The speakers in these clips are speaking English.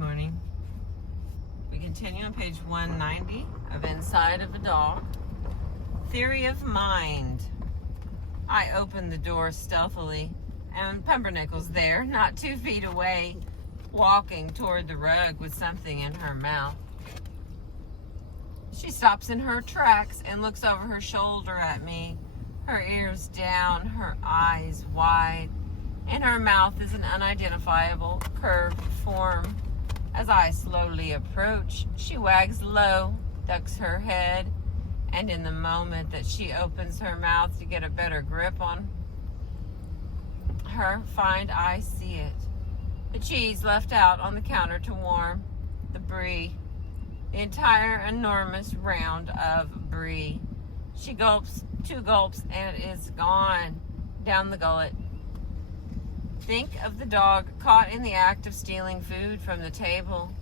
morning. We continue on page 190 of Inside of a Dog. Theory of Mind. I opened the door stealthily, and Pumpernickel's there, not 2 feet away, walking toward the rug with something in her mouth. She stops in her tracks and looks over her shoulder at me, her ears down, her eyes wide. In her mouth is an unidentifiable curved form. As I slowly approach, she wags low, ducks her head, and in the moment that she opens her mouth to get a better grip on her find, I see it. The cheese left out on the counter to warm, the brie, the entire enormous round of brie. She gulps 2 gulps and is gone down the gullet. Think of the dog caught in the act of stealing food from the table,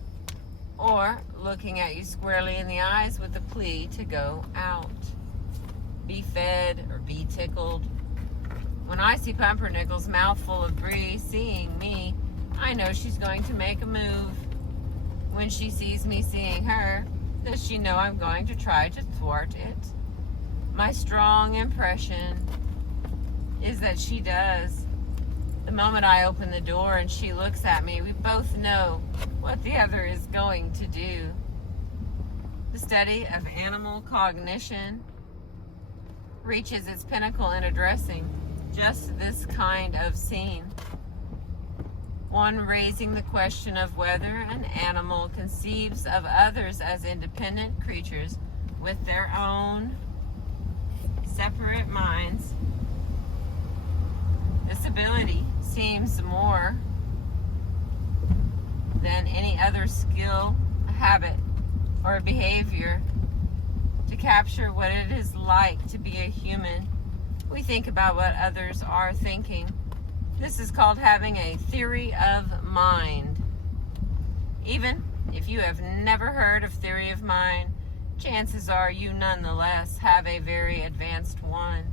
or looking at you squarely in the eyes with a plea to go out. Be fed or be tickled. When I see Pumpernickel's mouth full of brie seeing me, I know she's going to make a move. When she sees me seeing her, does she know I'm going to try to thwart it? My strong impression is that she does. The moment I open the door and she looks at me, we both know what the other is going to do. The study of animal cognition reaches its pinnacle in addressing just this kind of scene. One raising the question of whether an animal conceives of others as independent creatures with their own separate minds. This ability seems more than any other skill, habit, or behavior to capture what it is like to be a human. We think about what others are thinking. This is called having a theory of mind. Even if you have never heard of theory of mind, chances are you nonetheless have a very advanced one.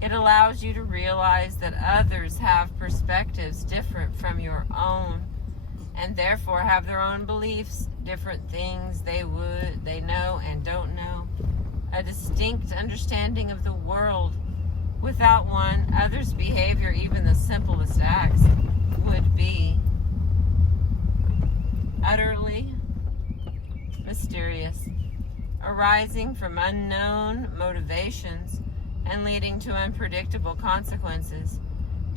It allows you to realize that others have perspectives different from your own, and therefore have their own beliefs, different things they know and don't know, a distinct understanding of the world. Without one, others' behavior, even the simplest acts, would be utterly mysterious, arising from unknown motivations and leading to unpredictable consequences.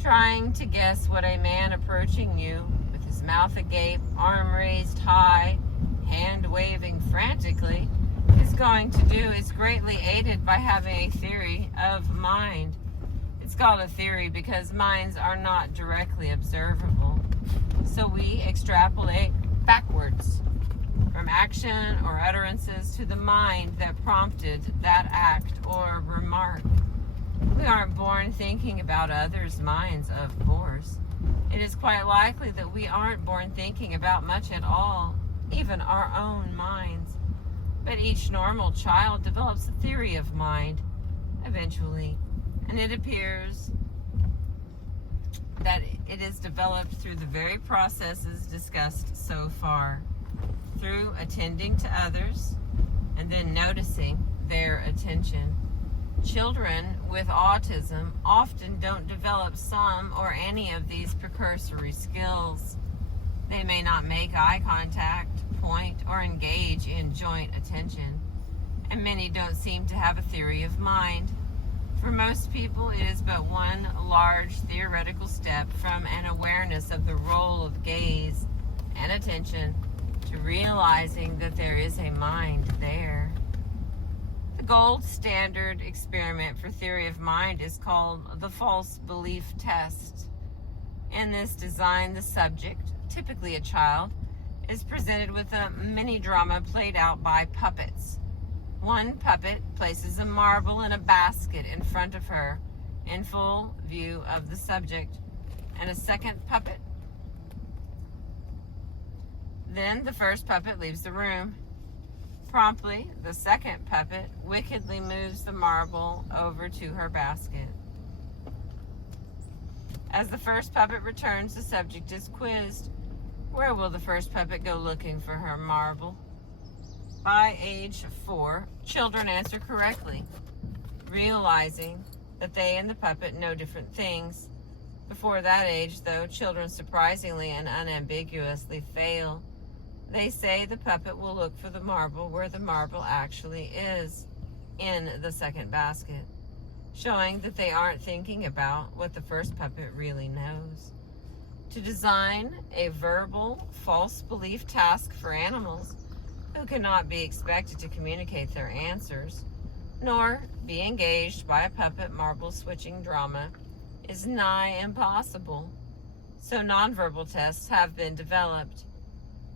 Trying to guess what a man approaching you with his mouth agape, arm raised high, hand waving frantically, is going to do is greatly aided by having a theory of mind. It's called a theory because minds are not directly observable. So we extrapolate backwards from action or utterances to the mind that prompted that act or remark. We aren't born thinking about others' minds, of course. It is quite likely that we aren't born thinking about much at all, even our own minds. But each normal child develops a theory of mind, eventually, and it appears that it is developed through the very processes discussed so far, through attending to others and then noticing their attention. Children with autism often don't develop some or any of these precursory skills. They may not make eye contact, point, or engage in joint attention, and many don't seem to have a theory of mind. For most people, it is but one large theoretical step from an awareness of the role of gaze and attention to realizing that there is a mind there. The gold standard experiment for theory of mind is called the false belief test. In this design, the subject, typically a child, is presented with a mini drama played out by puppets. One puppet places a marble in a basket in front of her in full view of the subject, and a second puppet. Then the first puppet leaves the room. Promptly, the second puppet wickedly moves the marble over to her basket. As the first puppet returns, the subject is quizzed. Where will the first puppet go looking for her marble? By age 4, children answer correctly, realizing that they and the puppet know different things. Before that age, though, children surprisingly and unambiguously fail. They say the puppet will look for the marble where the marble actually is, in the second basket, showing that they aren't thinking about what the first puppet really knows. To design a verbal false belief task for animals who cannot be expected to communicate their answers, nor be engaged by a puppet marble switching drama, is nigh impossible. So nonverbal tests have been developed.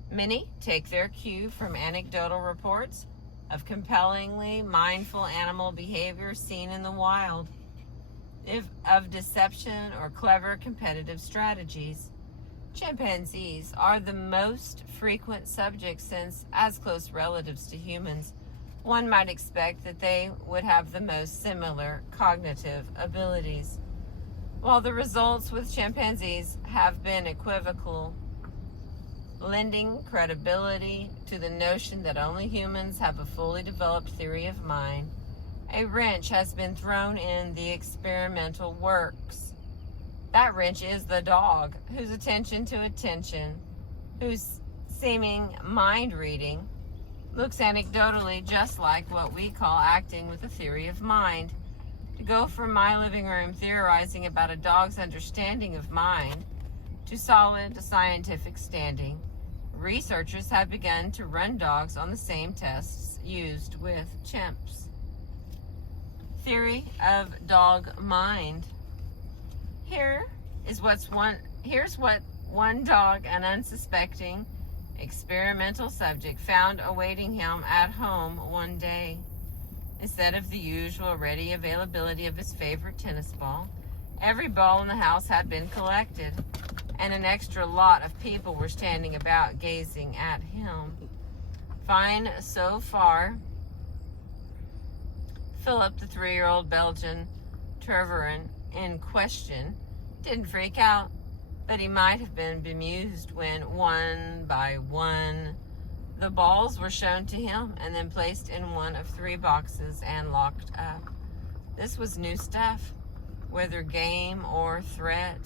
Many take their cue from anecdotal reports of compellingly mindful animal behavior seen in the wild, of deception or clever competitive strategies. Chimpanzees are the most frequent subjects since, as close relatives to humans, one might expect that they would have the most similar cognitive abilities. While the results with chimpanzees have been equivocal, lending credibility to the notion that only humans have a fully developed theory of mind, a wrench has been thrown in the experimental works. That wrench is the dog, whose attention to attention, whose seeming mind reading, looks anecdotally just like what we call acting with a theory of mind. To go from my living room theorizing about a dog's understanding of mind to solid scientific standing, researchers have begun to run dogs on the same tests used with chimps. Theory of dog mind. Here's what one dog, an unsuspecting experimental subject, found awaiting him at home one day. Instead of the usual ready availability of his favorite tennis ball, every ball in the house had been collected, and an extra lot of people were standing about gazing at him. Fine so far. Philip, the 3-year-old Belgian Tervuren in question, didn't freak out, but he might have been bemused when, one by one, the balls were shown to him and then placed in one of 3 boxes and locked up. This was new stuff, whether game or threat.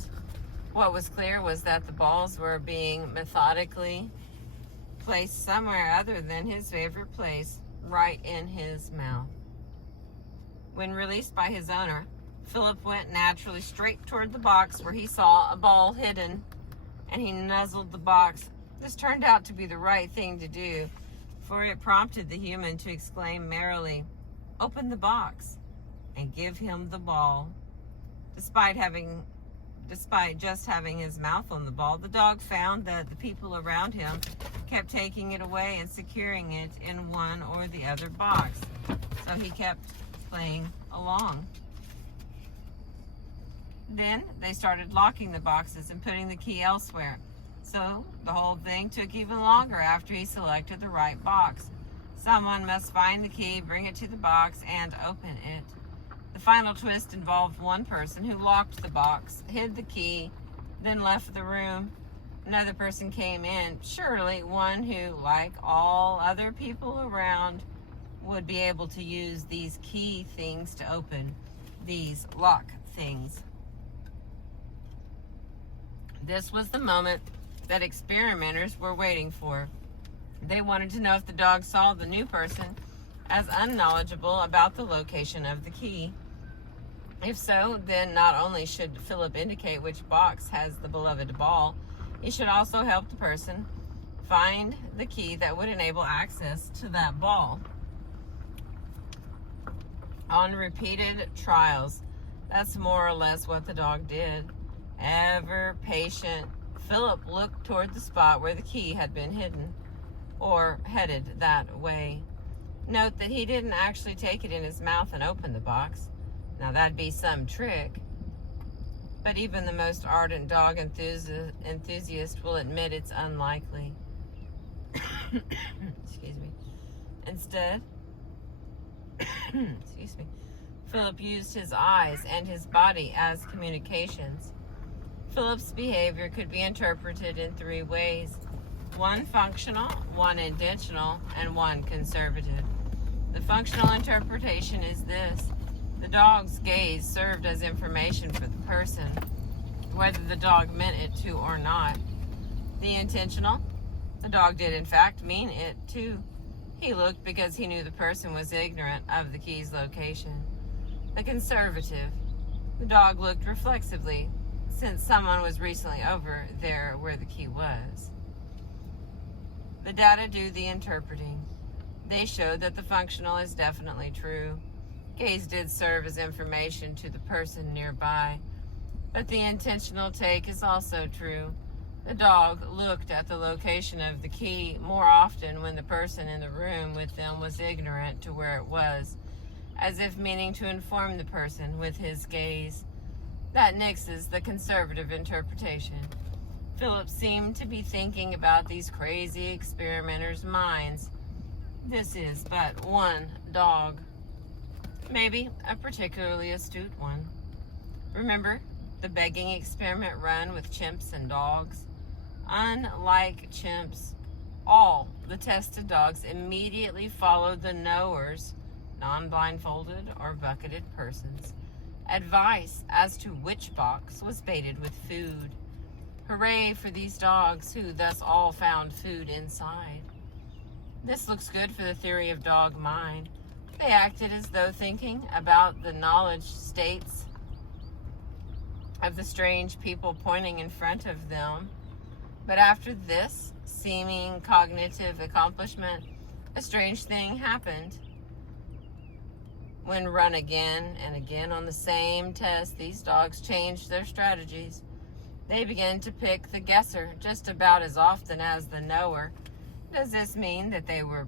What was clear was that the balls were being methodically placed somewhere other than his favorite place, right in his mouth. When released by his owner, Philip went naturally straight toward the box where he saw a ball hidden, and he nuzzled the box. This turned out to be the right thing to do, for it prompted the human to exclaim merrily, "Open the box and give him the ball." Despite just having his mouth on the ball, the dog found that the people around him kept taking it away and securing it in one or the other box. So he kept playing along. Then they started locking the boxes and putting the key elsewhere. So the whole thing took even longer after he selected the right box. Someone must find the key, bring it to the box, and open it. The final twist involved one person who locked the box, hid the key, then left the room. Another person came in, surely one who, like all other people around, would be able to use these key things to open these lock things. This was the moment that experimenters were waiting for. They wanted to know if the dog saw the new person as unknowledgeable about the location of the key. If so, then not only should Philip indicate which box has the beloved ball, he should also help the person find the key that would enable access to that ball. On repeated trials, that's more or less what the dog did. Ever patient, Philip looked toward the spot where the key had been hidden, or headed that way. Note that he didn't actually take it in his mouth and open the box. Now that'd be some trick. But even the most ardent dog enthusiast will admit it's unlikely. Excuse me. Instead, Philip used his eyes and his body as communications. Philip's behavior could be interpreted in three ways: one functional, one intentional, and one conservative. The functional interpretation is this: the dog's gaze served as information for the person, whether the dog meant it to or not. The intentional: the dog did in fact mean it to. He looked because he knew the person was ignorant of the key's location. The conservative: the dog looked reflexively, since someone was recently over there where the key was. The data do the interpreting. They showed that the functional is definitely true. Gaze did serve as information to the person nearby. But the intentional take is also true. The dog looked at the location of the key more often when the person in the room with them was ignorant to where it was, as if meaning to inform the person with his gaze. That nixes the conservative interpretation. Philip seemed to be thinking about these crazy experimenters' minds. This is but one dog, maybe a particularly astute one. Remember the begging experiment run with chimps and dogs? Unlike chimps, all the tested dogs immediately followed the knowers, non-blindfolded or bucketed persons, advice as to which box was baited with food. Hooray for these dogs who thus all found food inside. This looks good for the theory of dog mind. They acted as though thinking about the knowledge states of the strange people pointing in front of them. But after this seeming cognitive accomplishment, a strange thing happened. When run again and again on the same test, these dogs changed their strategies. They began to pick the guesser just about as often as the knower. Does this mean that they were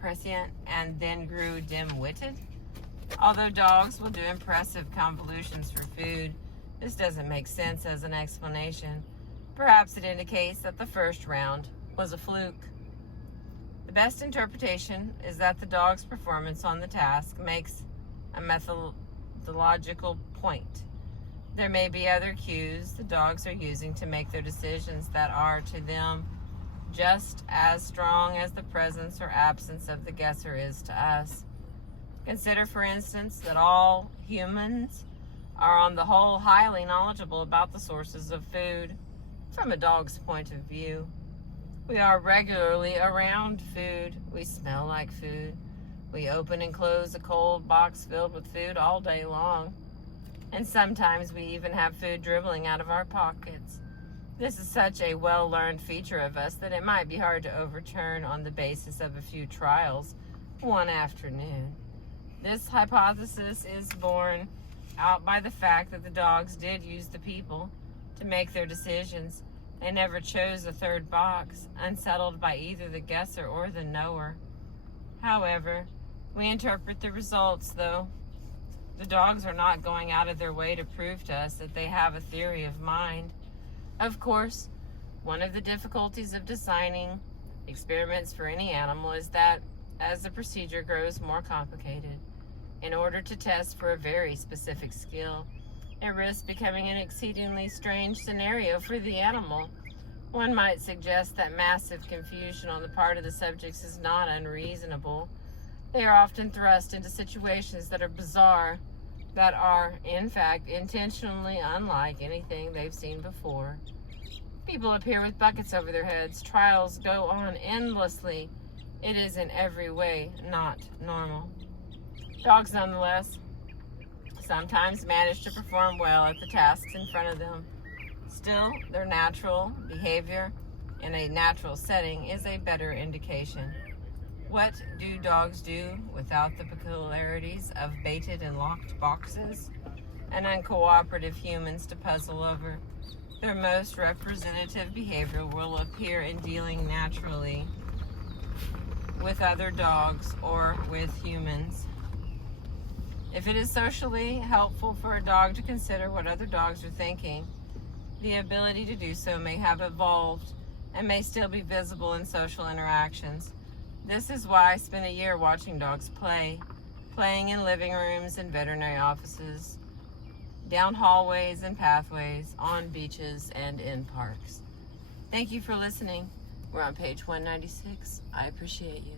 prescient and then grew dim-witted? Although dogs will do impressive convolutions for food, this doesn't make sense as an explanation. Perhaps it indicates that the first round was a fluke. The best interpretation is that the dog's performance on the task makes a methodological point. There may be other cues the dogs are using to make their decisions that are, to them, just as strong as the presence or absence of the guesser is to us. Consider, for instance, that all humans are on the whole highly knowledgeable about the sources of food from a dog's point of view. We are regularly around food. We smell like food. We open and close a cold box filled with food all day long. And sometimes we even have food dribbling out of our pockets. This is such a well-learned feature of us that it might be hard to overturn on the basis of a few trials one afternoon. This hypothesis is borne out by the fact that the dogs did use the people to make their decisions. They never chose a third box, unsettled by either the guesser or the knower. However, we interpret the results, though. The dogs are not going out of their way to prove to us that they have a theory of mind. Of course, one of the difficulties of designing experiments for any animal is that as the procedure grows more complicated, in order to test for a very specific skill, it risks becoming an exceedingly strange scenario for the animal. One might suggest that massive confusion on the part of the subjects is not unreasonable. They are often thrust into situations that are bizarre, that are, in fact, intentionally unlike anything they've seen before. People appear with buckets over their heads. Trials go on endlessly. It is in every way not normal. Dogs, nonetheless, sometimes manage to perform well at the tasks in front of them. Still, their natural behavior in a natural setting is a better indication. What do dogs do without the peculiarities of baited and locked boxes and uncooperative humans to puzzle over? Their most representative behavior will appear in dealing naturally with other dogs or with humans. If it is socially helpful for a dog to consider what other dogs are thinking, the ability to do so may have evolved and may still be visible in social interactions. This is why I spent a year watching dogs play, playing in living rooms and veterinary offices. down hallways and pathways, on beaches, and in parks. Thank you for listening. We're on page 196. I appreciate you.